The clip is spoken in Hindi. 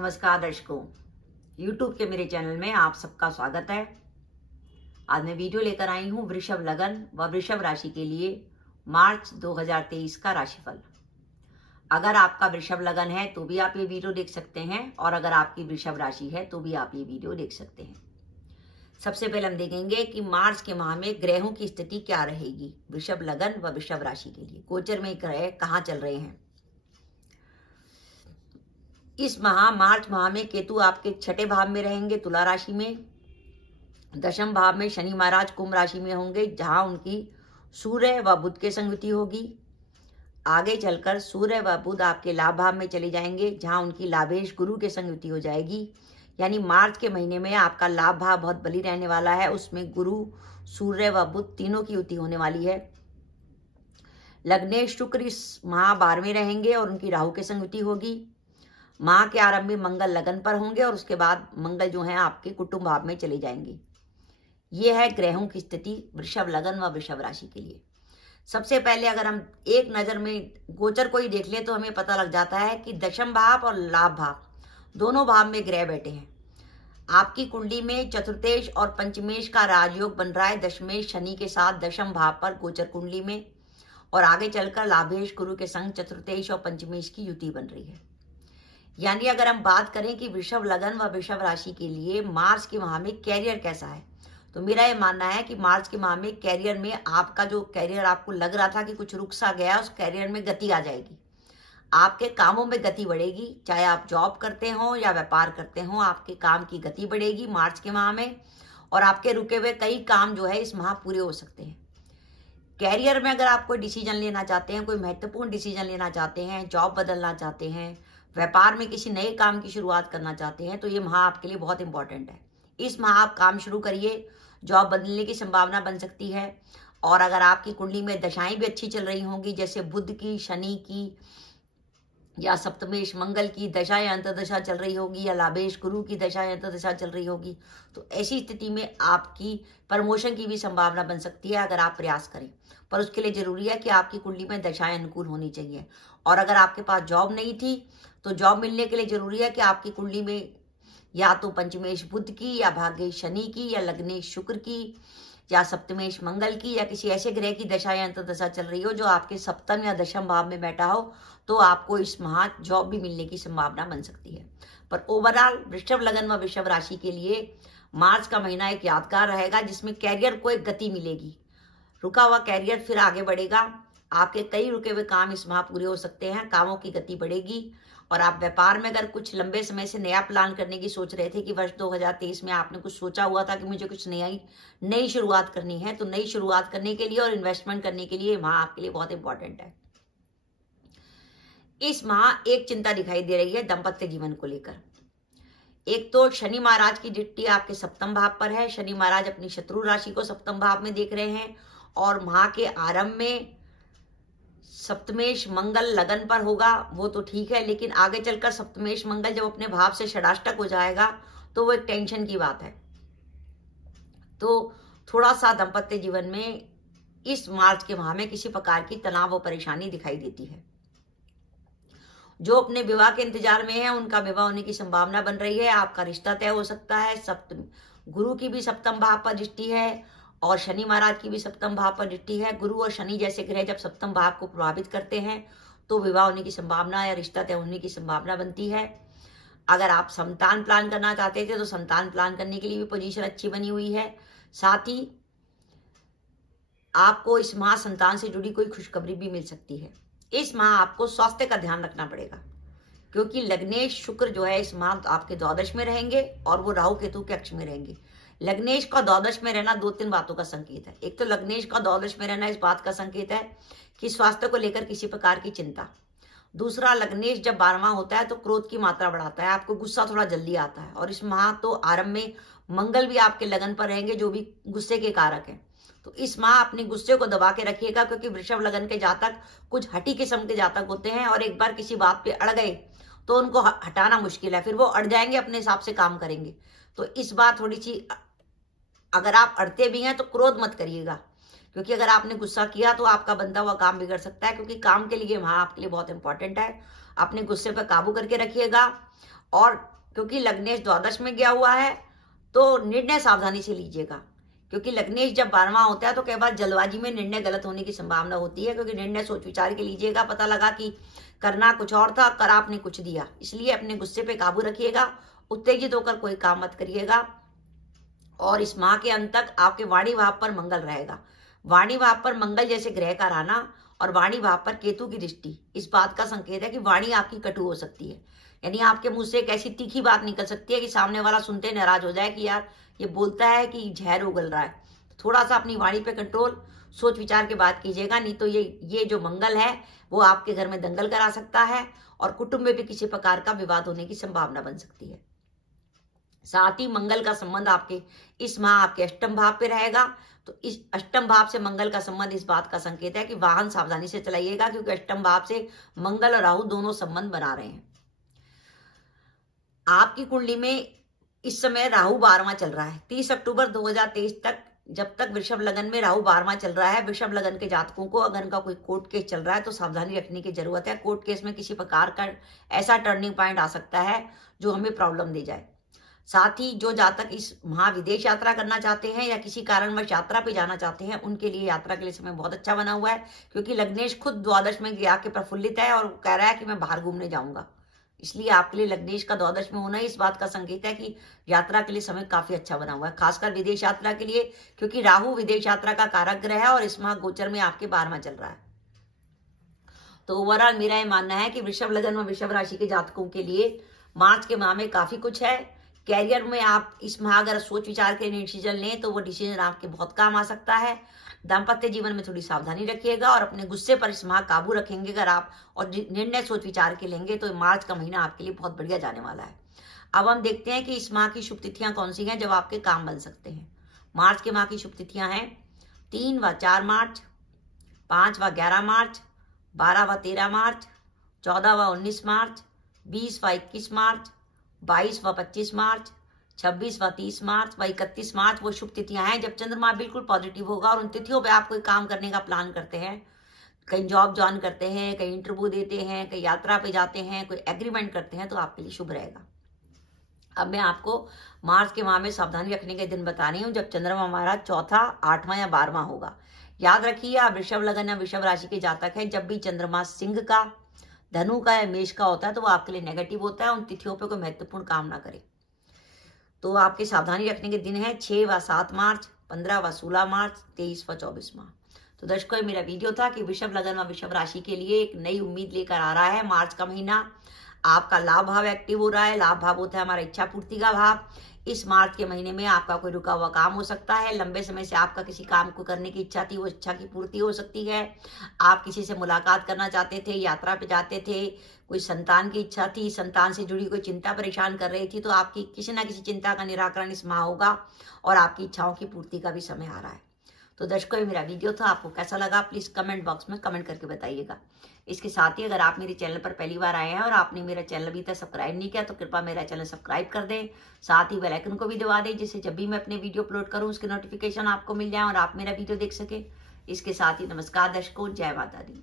नमस्कार दर्शकों, YouTube के मेरे चैनल में आप सबका स्वागत है। आज मैं वीडियो लेकर आई हूँ वृषभ लगन व वृषभ राशि के लिए मार्च 2023 का राशिफल। अगर आपका वृषभ लगन है तो भी आप ये वीडियो देख सकते हैं और अगर आपकी वृषभ राशि है तो भी आप ये वीडियो देख सकते हैं। सबसे पहले हम देखेंगे कि मार्च के माह में ग्रहों की स्थिति क्या रहेगी वृषभ लगन व वृषभ राशि के लिए। गोचर में ग्रह कहाँ चल रहे हैं। इस माह मार्च माह में केतु आपके छठे भाव में रहेंगे तुला राशि में। दशम भाव में शनि महाराज कुंभ राशि में होंगे जहां उनकी सूर्य व बुध के संगति होगी। आगे चलकर सूर्य व बुध आपके लाभ भाव में चले जाएंगे जहां उनकी लाभेश गुरु के संगति हो जाएगी। यानी मार्च के महीने में आपका लाभ भाव बहुत बली रहने वाला है। उसमें गुरु सूर्य व बुध तीनों की युति होने वाली है। लग्नेश शुक्र इस माह 12वें रहेंगे और उनकी राहु के संगति होगी। माह के आरंभ में मंगल लगन पर होंगे और उसके बाद मंगल जो है आपके कुटुंब भाव में चले जाएंगे। ये है ग्रहों की स्थिति वृषभ लगन व वृषभ राशि के लिए। सबसे पहले अगर हम एक नजर में गोचर को ही देख लें तो हमें पता लग जाता है कि दशम भाव और लाभ भाव दोनों भाव में ग्रह बैठे हैं। आपकी कुंडली में चतुर्थेश और पंचमेश का राजयोग बन रहा है दशमेश शनि के साथ दशम भाव पर गोचर कुंडली में, और आगे चलकर लाभेश गुरु के संग चतुर्थेश और पंचमेश की युति बन रही है। यानी अगर हम बात करें कि वृषभ लगन व वृषभ राशि के लिए मार्च के माह में कैरियर कैसा है, तो मेरा ये मानना है कि मार्च के माह में कैरियर में आपका जो कैरियर आपको लग रहा था कि कुछ रुक सा गया, उस कैरियर में गति आ जाएगी। आपके कामों में गति बढ़ेगी। चाहे आप जॉब करते हो या व्यापार करते हो, आपके काम की गति बढ़ेगी मार्च के माह में, और आपके रुके हुए कई काम जो है इस माह पूरे हो सकते हैं। कैरियर में अगर आप कोई डिसीजन लेना चाहते हैं, कोई महत्वपूर्ण डिसीजन लेना चाहते हैं, जॉब बदलना चाहते हैं, व्यापार में किसी नए काम की शुरुआत करना चाहते हैं, तो ये माह आपके लिए बहुत इंपॉर्टेंट है। इस माह आप काम शुरू करिए, जॉब बदलने की संभावना बन सकती है। और अगर आपकी कुंडली में दशाएं भी अच्छी चल रही होंगी, जैसे बुध की, शनि की या सप्तमेश मंगल की दशा या अंतर्दशा चल रही होगी, या लाभेश गुरु की दशा या अंतर्दशा चल रही होगी, तो ऐसी स्थिति में आपकी प्रमोशन की भी संभावना बन सकती है अगर आप प्रयास करें। पर उसके लिए जरूरी है कि आपकी कुंडली में दशाएं अनुकूल होनी चाहिए। और अगर आपके पास जॉब नहीं थी तो जॉब मिलने के लिए जरूरी है कि आपकी कुंडली में या तो पंचमेश बुध की, या भाग्येश शनि की, या लग्नेश शुक्र की, या सप्तमेश मंगल की, या किसी ऐसे ग्रह की दशा या अंतर्दशा चल रही हो जो आपके सप्तम या दशम भाव में बैठा हो, तो आपको इस माह जॉब भी मिलने की संभावना बन सकती है। पर ओवरऑल वृषभ लगन व वृषभ राशि के लिए मार्च का महीना एक यादगार रहेगा, जिसमें कैरियर को एक गति मिलेगी। रुका हुआ कैरियर फिर आगे बढ़ेगा। आपके कई रुके हुए काम इस माह पूरे हो सकते हैं, कामों की गति बढ़ेगी। और आप व्यापार में अगर कुछ लंबे समय से नया प्लान करने की सोच रहे थे कि वर्ष 2023 में आपने कुछ सोचा हुआ था कि मुझे कुछ नई शुरुआत करनी है, तो नई शुरुआत करने के लिए और इन्वेस्टमेंट करने के लिए माह आपके लिए बहुत इंपॉर्टेंट है। इस माह एक चिंता दिखाई दे रही है दाम्पत्य जीवन को लेकर। एक तो शनि महाराज की दृष्टि आपके सप्तम भाव पर है। शनि महाराज अपनी शत्रु राशि को सप्तम भाव में देख रहे हैं, और माह के आरंभ में सप्तमेश मंगल लगन पर होगा, वो तो ठीक है, लेकिन आगे चलकर सप्तमेश मंगल जब अपने भाव से षडाष्टक हो जाएगा तो वो एक टेंशन की बात है। तो थोड़ा सा दाम्पत्य जीवन में इस मार्च के माह में किसी प्रकार की तनाव और परेशानी दिखाई देती है। जो अपने विवाह के इंतजार में है उनका विवाह होने की संभावना बन रही है। आपका रिश्ता तय हो सकता है। गुरु की भी सप्तम भाव पर दृष्टि है और शनि महाराज की भी सप्तम भाव पर दृष्टि है। गुरु और शनि जैसे ग्रह जब सप्तम भाव को प्रभावित करते हैं तो विवाह होने की संभावना या रिश्ता तय होने की संभावना बनती है। अगर आप संतान प्लान करना चाहते थे तो संतान प्लान करने के लिए भी पोजीशन अच्छी बनी हुई है। साथ ही आपको इस माह संतान से जुड़ी कोई खुशखबरी भी मिल सकती है। इस माह आपको स्वास्थ्य का ध्यान रखना पड़ेगा, क्योंकि लग्नेश शुक्र जो है इस माह आपके द्वादश में रहेंगे और वो राहु केतु के अक्ष में रहेंगे। लग्नेश का द्वादश में रहना 2-3 बातों का संकेत है। एक तो लग्नेश का द्वादश में रहना इस बात का संकेत है कि स्वास्थ्य को लेकर किसी प्रकार की चिंता। दूसरा, लग्नेश जब 12वां होता है तो क्रोध की मात्रा बढ़ाता है, आपको गुस्सा थोड़ा जल्दी आता है। और इस माह तो आरंभ में मंगल भी आपके लगन पर रहेंगे जो भी गुस्से के कारक है। तो इस माह अपने गुस्से को दबा के रखिएगा, क्योंकि वृषभ लगन के जातक कुछ हटी किस्म के जातक होते हैं और एक बार किसी बात पे अड़ गए तो उनको हटाना मुश्किल है। फिर वो अड़ जाएंगे, अपने हिसाब से काम करेंगे। तो इस बार थोड़ी सी, अगर आप अड़ते भी हैं तो क्रोध मत करिएगा, क्योंकि अगर आपने गुस्सा किया तो आपका बनता हुआ काम बिगड़ सकता है। क्योंकि काम के लिए माह आपके लिए बहुत इंपॉर्टेंट है। अपने गुस्से पर काबू करके रखिएगा और क्योंकि लग्नेश द्वादश में गया हुआ है तो निर्णय सावधानी से लीजिएगा, क्योंकि लग्नेश जब 12वां होता है तो कई बार जल्दबाजी में निर्णय गलत होने की संभावना होती है, क्योंकि निर्णय सोच विचार के लीजिएगा। पता लगा कि करना कुछ और था, कर आपने कुछ दिया, इसलिए अपने गुस्से पे काबू रखिएगा, उत्तेजित होकर कोई काम मत करिएगा। और इस माह के अंत तक आपके वाणी भाव पर मंगल रहेगा। वाणी भाव पर मंगल जैसे ग्रह का रहना और वाणी भाव पर केतु की दृष्टि इस बात का संकेत है कि वाणी आपकी कटु हो सकती है, यानी आपके मुंह से एक ऐसी तीखी बात निकल सकती है कि सामने वाला सुनते नाराज हो जाए कि यार ये बोलता है कि जहर उगल रहा है। थोड़ा सा अपनी वाणी पे कंट्रोल, सोच विचार के बात कीजिएगा, नहीं तो ये जो मंगल है वो आपके घर में दंगल करा सकता है और कुटुंब में भी किसी प्रकार का विवाद होने की संभावना बन सकती है। साथ ही मंगल का संबंध आपके इस माह आपके अष्टम भाव पे रहेगा, तो इस अष्टम भाव से मंगल का संबंध इस बात का संकेत है कि वाहन सावधानी से चलाइएगा, क्योंकि अष्टम भाव से मंगल और राहु दोनों संबंध बना रहे हैं। आपकी कुंडली में इस समय राहु 12वां चल रहा है। 30 अक्टूबर 2023 तक, जब तक वृषभ लगन में राहु 12वां चल रहा है, वृषभ लगन के जातकों को अगर उनका कोई कोर्ट केस चल रहा है तो सावधानी रखने की जरूरत है। कोर्ट केस में किसी प्रकार का ऐसा टर्निंग पॉइंट आ सकता है जो हमें प्रॉब्लम दे जाए। साथ ही जो जातक इस माह विदेश यात्रा करना चाहते हैं या किसी कारणवश यात्रा पे जाना चाहते हैं, उनके लिए यात्रा के लिए समय बहुत अच्छा बना हुआ है, क्योंकि लग्नेश खुद द्वादश में गया के प्रफुल्लित है और कह रहा है कि मैं बाहर घूमने जाऊंगा। इसलिए आपके लिए लग्नेश का द्वादश में होना इस बात का संकेत है कि यात्रा के लिए समय काफी अच्छा बना हुआ है, खासकर विदेश यात्रा के लिए, क्योंकि राहु विदेश यात्रा का कारक ग्रह है और इस माह गोचर में आपके 12वां चल रहा है। तो ओवरऑल मेरा ये मानना है कि वृषभ लगन में वृषभ राशि के जातकों के लिए मार्च के माह में काफी कुछ है। कैरियर में आप इस माह अगर सोच विचार के डिसीजन लें तो वो डिसीजन आपके बहुत काम आ सकता है। दाम्पत्य जीवन में थोड़ी सावधानी रखिएगा और अपने गुस्से पर इस माह काबू रखेंगे अगर आप, और निर्णय सोच विचार के लेंगे तो मार्च का महीना आपके लिए बहुत बढ़िया जाने वाला है। अब हम देखते हैं कि इस माह की शुभ तिथियां कौन सी हैं जब आपके काम बन सकते हैं। मार्च के माह की शुभ तिथियां हैं 3 व 4 मार्च, 5 व 11 मार्च, 12 व 13 मार्च, 14 व 19 मार्च, 20 व 21 मार्च, 22 व 25 मार्च, 26 व 30 मार्च व 31 मार्च वो शुभ तिथियां हैं जब चंद्रमा बिल्कुल पॉजिटिव होगा। और उन तिथियों पे आप कोई काम करने का प्लान करते हैं, कहीं जॉब ज्वाइन करते हैं, कहीं इंटरव्यू देते हैं, कहीं यात्रा पे जाते हैं, कोई एग्रीमेंट करते हैं, तो आपके लिए शुभ रहेगा। अब मैं आपको मार्च के माह में सावधानी रखने के दिन बता रही हूँ जब चंद्रमा हमारा चौथा, 8वां या 12वां होगा। याद रखिए आप वृषभ लगन या वृषभ राशि के जातक हैं, जब भी चंद्रमा सिंह का, धनु का या मेष का होता है तो वो आपके लिए नेगेटिव होता है। उन तिथियों पे कोई महत्वपूर्ण काम ना करें। तो आपके सावधानी रखने के दिन है 6 व 7 मार्च, 15 व 16 मार्च, 23 व 24 मार्च। तो दर्शकों मेरा वीडियो था कि वृषभ लगन व वृषभ राशि के लिए एक नई उम्मीद लेकर आ रहा है। मार्च का महीना आपका लाभ भाव एक्टिव हो रहा है। लाभ भाव होता है हमारा इच्छा पूर्ति का भाव। इस मार्च के महीने में आपका कोई रुका हुआ काम हो सकता है। लंबे समय से आपका किसी काम को करने की इच्छा थी, वो इच्छा की पूर्ति हो सकती है। आप किसी से मुलाकात करना चाहते थे, यात्रा पे जाते थे, कोई संतान की इच्छा थी, संतान से जुड़ी कोई चिंता परेशान कर रही थी, तो आपकी किसी ना किसी चिंता का निराकरण इस माह होगा और आपकी इच्छाओं की पूर्ति का भी समय आ रहा है। तो दर्शकों ये मेरा वीडियो था, आपको कैसा लगा प्लीज कमेंट बॉक्स में कमेंट करके बताइएगा। इसके साथ ही अगर आप मेरे चैनल पर पहली बार आए हैं और आपने मेरा चैनल अभी तक सब्सक्राइब नहीं किया तो कृपया मेरा चैनल सब्सक्राइब कर दें, साथ ही बेल आइकन को भी दबा दें, जिससे जब भी मैं अपने वीडियो अपलोड करूं उसके नोटिफिकेशन आपको मिल जाए और आप मेरा वीडियो देख सके। इसके साथ ही नमस्कार दर्शकों, जय माता दी।